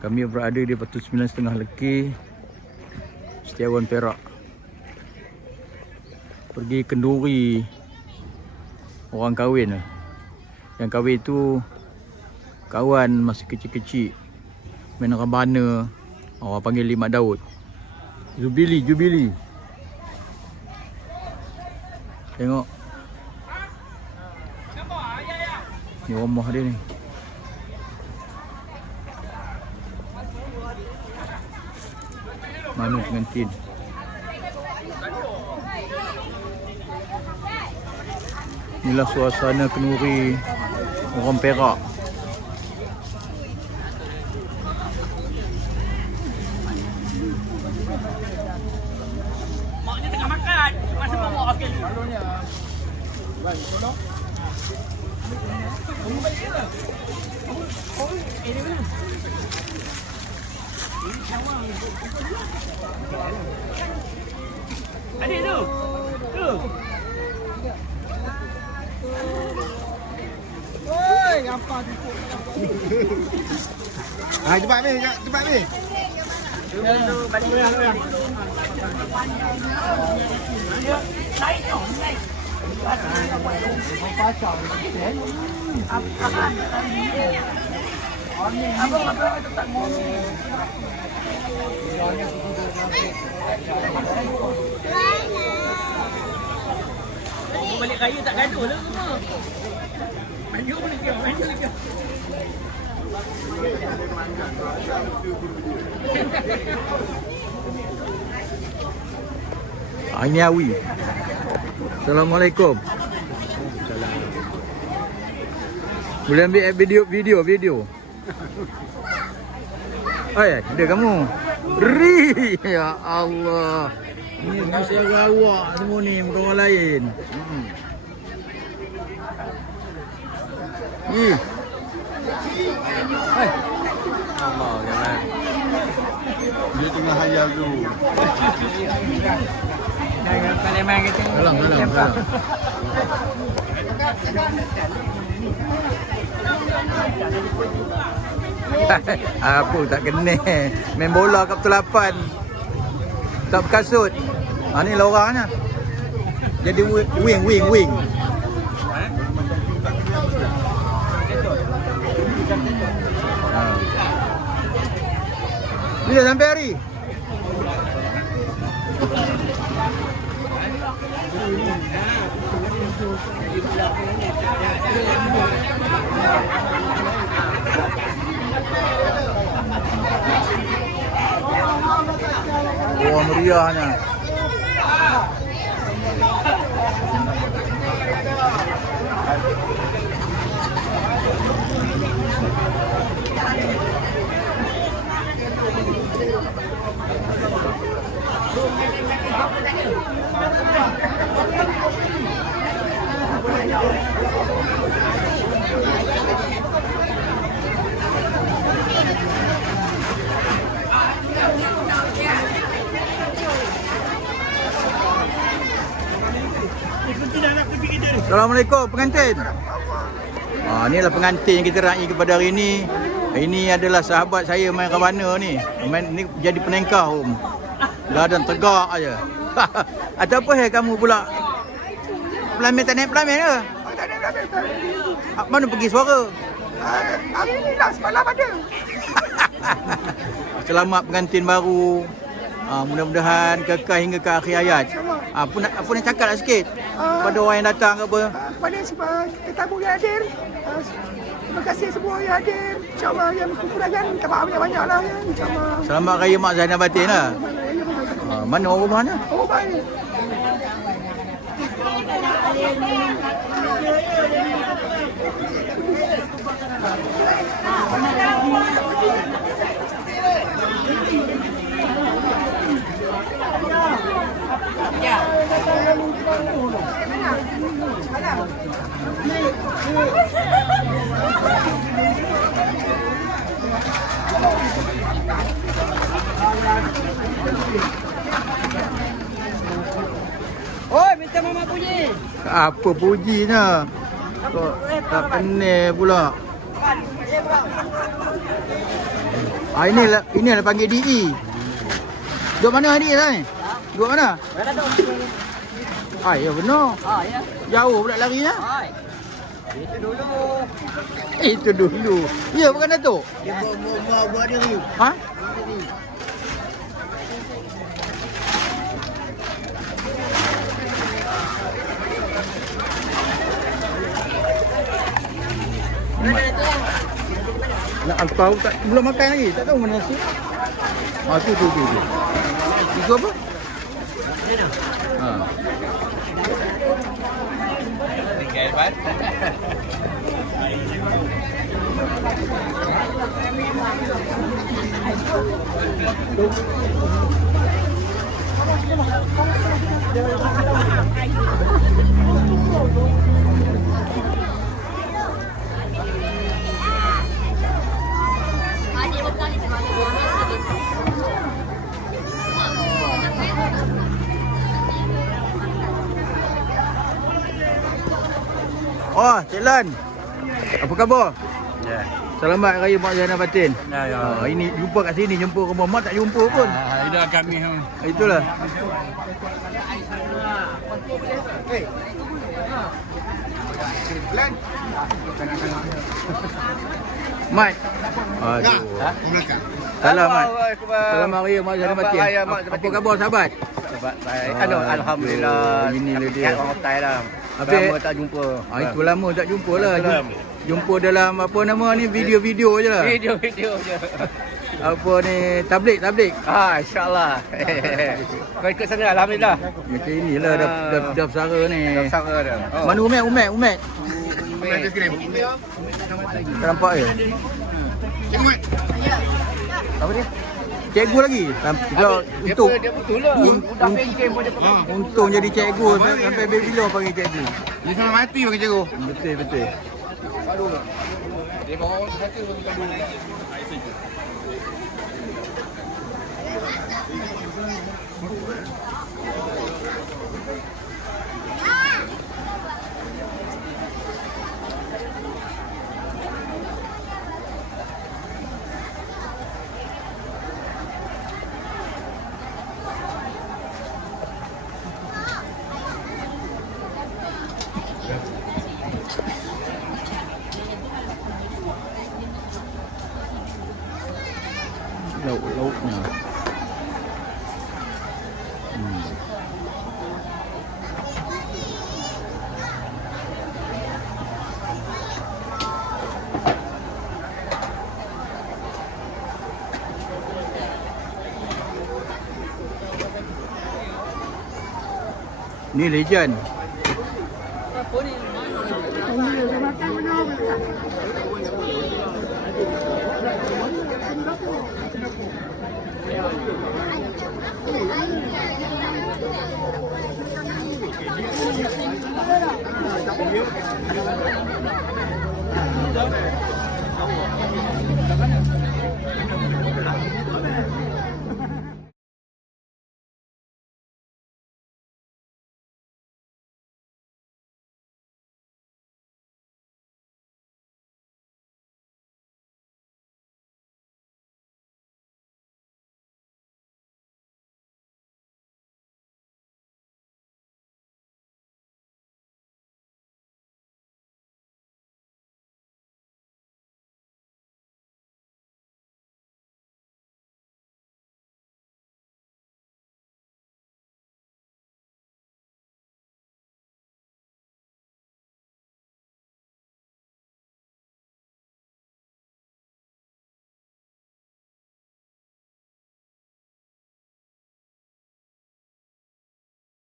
Kami berada di Batu 9.5 Lekir, Setiawan Perak. Pergi kenduri orang kahwin. Yang kahwin tu kawan masih kecil-kecil, main rebana, orang panggil Limat Daud. Jubili. Tengok ni rumah dia ni. Mana pengantin? Inilah suasana kenduri orang Perak. Maknya tengah makan. Masa bawa okey. Lalunya. Bang, tolong. Kamu balik ke? Ini mana? Adik tu. Tu. Oi, apa tu? Cepat ni. Tu balik. Naik tu, naik. Pasang. Apa tak mau. Balik raya tak gaduh lah semua. Maju boleh dia, maju lagi. Ini Awi. Assalamualaikum. Boleh ambil video. Ada kamu. Ri, ya Allah. Ni suara awak semua ni, bukan orang lain. Allah, jangan. Dia tengah hayal tu. Kalau main kita. Dalam. Apa tak kena. Main bola kat betul 8. Tak berkasut. Ni lah orangnya. Jadi wing. Bila sampai hari? Wah, meriahnya. Assalamualaikum pengantin. Inilah pengantin yang kita raih kepada hari ini. Ini adalah sahabat saya main rebana ni. Ni jadi penengkah Ladan tegak aja. Ada apa kamu pula? Pelamin tak naik pelamin ke? Tak ada. Mana pergi suara? Hari ni lah semalam ada. Selamat pengantin baru. Mudah-mudahan kekal hingga ke akhir hayat. Apa nak cakap lah sikit pada orang yang datang ke apa? Kepada semua tetamu yang hadir, terima kasih semua yang hadir. InsyaAllah yang berkumpulan minta maaf banyak-banyak lah ya. InsyaAllah. Selamat Raya Mak Zainal Batin lah. Mana orang rumah mana? Oh baik. Oi, minta mama puji. Apa pujinya? Kok tak kena pula. Inilah panggil DE. Duduk mana ni ni? Duduk mana? Mana tu? Ya benar. Ya. Jauh pula larinya. Itu dulu. Itu dulu. Ya bukan Datuk? Dia buat diri. Ha? Nak tahu tak belum makan lagi. Tak tahu mana nasi. Tu. Itu apa? Tinggal pan. Oh, Cik Lan. Apa khabar? Ya. Selamat Raya Mak Zainal Fatin. Ya. Ini jumpa kat sini, jumpa rumah mak tak jumpa pun. Ida kami. Itulah. Mat. Aduh. Salam Mat. Selamat Raya Mak Zainal Fatin. Apa khabar sahabat? Alhamdulillah. Inilah dia. Kat orang Thai lah. Habis- Lama tak jumpa. Itu lama tak jumpa lah. Salam. Jumpa dalam apa nama ni, video-video je lah. Video je. Apa ni, tablik. InsyaAllah. Kau ikut sana, Alhamdulillah. Macam inilah dah bersara ni. Sama dah. Mana Umet? Tak nampak je? Apa dia? Cikgu lagi? Untung. Dia betul lah. Dah pencen pun dia pakai. Untung jadi cikgu. Sampai bila panggil cikgu? Dia sama mati pakai cikgu. Betul. Dia bawa orang satu bagi kadu. Lauk-lauknya. Ni legend.